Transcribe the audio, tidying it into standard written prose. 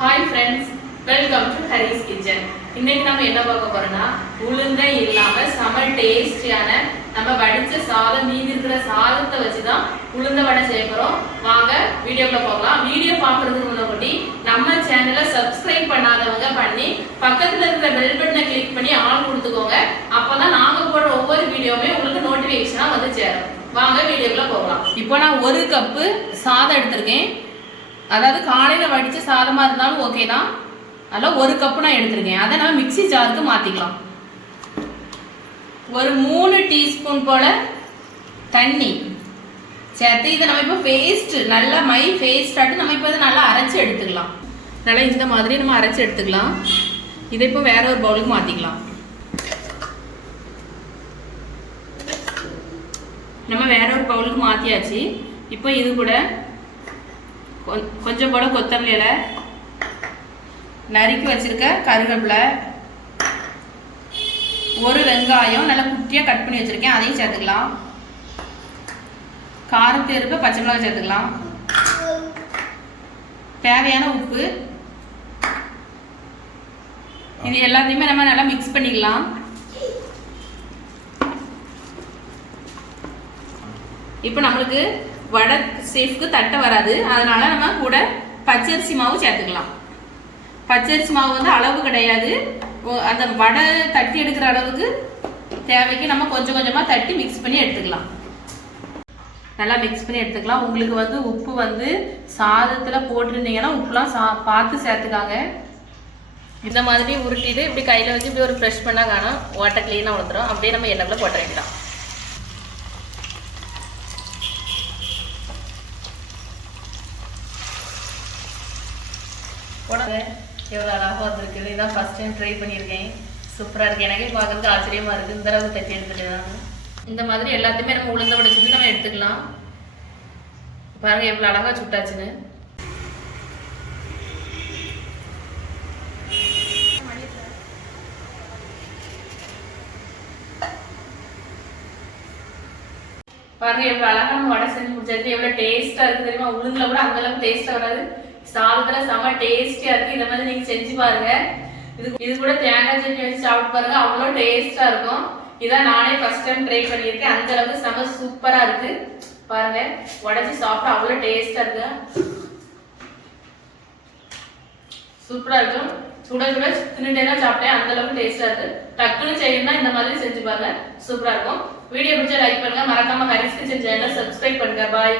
Hi friends, welcome to Harry's Kitchen. இன்னைக்கு நம்ம என்ன பார்க்க போறோம்னா உளுந்தே இல்லாம செம டேஸ்டியான நம்ம வடிச்ச சாதம் மீதி இருக்கிற சாதத்தை வச்சு தான் உளுந்த வடை செய்ய போறோம். வாங்க வீடியோக்குள்ள போகலாம். வீடியோ பார்க்கிறதுக்கு முன்னாடி நம்ம சேனலை சப்ஸ்கிரைப் பண்ணாதவங்க பண்ணி பக்கத்துல இருக்கிற பெல் பட்டனை கிளிக் பண்ணி ஆல் கொடுத்துக்கோங்க. அப்பதான் நாங்க போடுற ஒவ்வொரு வீடியோவுமே உங்களுக்கு நோட்டிபிகேஷனா வந்து சேரும். வாங்க வீடியோக்குள்ள போகலாம். இப்போ நான் 1 கப்பு சாதம் எடுத்திருக்கேன். அதாவது காலையில் வடித்த சாதமாக இருந்தாலும் ஓகே தான். அதில் 1 கப்பு நான் எடுத்துருக்கேன். அதை நான் மிக்சி ஜாருக்கு மாற்றிக்கலாம். ஒரு 3 டீஸ்பூன் போல் தண்ணி சேர்த்து இதை நம்ம இப்போ பேஸ்ட்டு நல்லா பேஸ்டாட்டு நம்ம இப்போ இதை நல்லா அரைச்சி எடுத்துக்கலாம். நல்லா இந்த மாதிரி நம்ம அரைச்சி எடுத்துக்கலாம். இதை இப்போ வேற ஒரு பவுலுக்கு மாற்றிக்கலாம். நம்ம வேற ஒரு பவுலுக்கு மாற்றியாச்சு. இப்போ இது கூட கொஞ்சம் போல கொத்தமல்லி இலை, நறுக்கி வச்சிருக்க கருவேப்பிலை, ஒரு வெங்காயம் நல்லா குட்டியாக கட் பண்ணி வச்சிருக்கேன், அதையும் சேர்த்துக்கலாம். காரத்துக்கு ஏற்ப பச்சை மிளகாய் சேர்த்துக்கலாம். தேவையான உப்பு. இது எல்லாத்தையுமே நம்ம நல்லா மிக்ஸ் பண்ணிக்கலாம். இப்போ நம்மளுக்கு வடை சேஃப்க்கு தட்டை வராது, அதனால நம்ம கூட பச்சரிசி மாவு சேர்த்துக்கலாம். பச்சரிசி மாவு வந்து அளவு கிடையாது, அந்த வடை தட்டி எடுக்கிற அளவுக்கு தேவைக்கு நம்ம கொஞ்சம் கொஞ்சமாக தட்டி மிக்ஸ் பண்ணி எடுத்துக்கலாம். நல்லா மிக்ஸ் பண்ணி எடுத்துக்கலாம். உங்களுக்கு வந்து உப்பு வந்து சாதத்தில் போட்டிருந்தீங்கன்னா உப்புலாம் பார்த்து சேர்த்துக்காங்க. இந்த மாதிரி உருட்டிட்டு இப்படி கையில் வச்சு இப்படி ஒரு ப்ரெஷ் பண்ணால் காணும் வாட்டர் க்ளீனாக விழுந்துடும். அப்படியே நம்ம எண்ணெயில் போட்ட வேண்டியதான். எவ்வளோ அழகாக வந்துருக்குது. இதான் ஃபஸ்ட் டைம் ட்ரை பண்ணியிருக்கேன். சூப்பராக இருக்குது. எனக்கே பார்க்கறதுக்கு ஆச்சரியமாக இருக்குது. இந்த அளவுக்கு தட்டி எடுத்துட்டு இந்த மாதிரி எல்லாத்தையுமே நம்ம உளுந்த வடை சுட்டு நம்ம எடுத்துக்கலாம். பாருங்கள் எவ்வளோ அழகாக சுட்டாச்சுன்னு. பாருங்கள் எவ்வளோ அழகாக நம்ம வடை செஞ்சு முடிச்சாச்சு. எவ்வளோ டேஸ்ட்டாக இருக்குது தெரியுமா? உளுந்தில் கூட அந்தளவுக்கு டேஸ்ட்டாக வராது. சாதத்துல செம்ம டேஸ்டியா இருக்கு. இந்த மாதிரி நீங்க செஞ்சு பாருங்க. இது கூட தேங்காய் சட்னி வச்சு சாப்பிட்டு பாருங்க, அவ்வளோ டேஸ்டா இருக்கும். இதான் நானே ஃபர்ஸ்ட் டைம் ட்ரை பண்ணியிருக்கேன். அந்த அளவுக்கு செம்ம சூப்பரா இருக்கு. பாருங்க உடச்சி சாப்பிட்டா அவ்வளோ டேஸ்டா இருக்கு. சூப்பரா இருக்கும். சுட சுட தின்னுட்டே தான் சாப்பிட்டேன். அந்த அளவுக்கு டேஸ்டா இருக்கு. டக்குன்னு செய்யணும்னா இந்த மாதிரி செஞ்சு பாருங்க, சூப்பரா இருக்கும். வீடியோ பிடிச்சா லைக் பண்ணுங்க, மறக்காம ஹரிஸ் கிச்சன் சேனலை சப்ஸ்கிரைப் பண்ணுங்க. பாய்.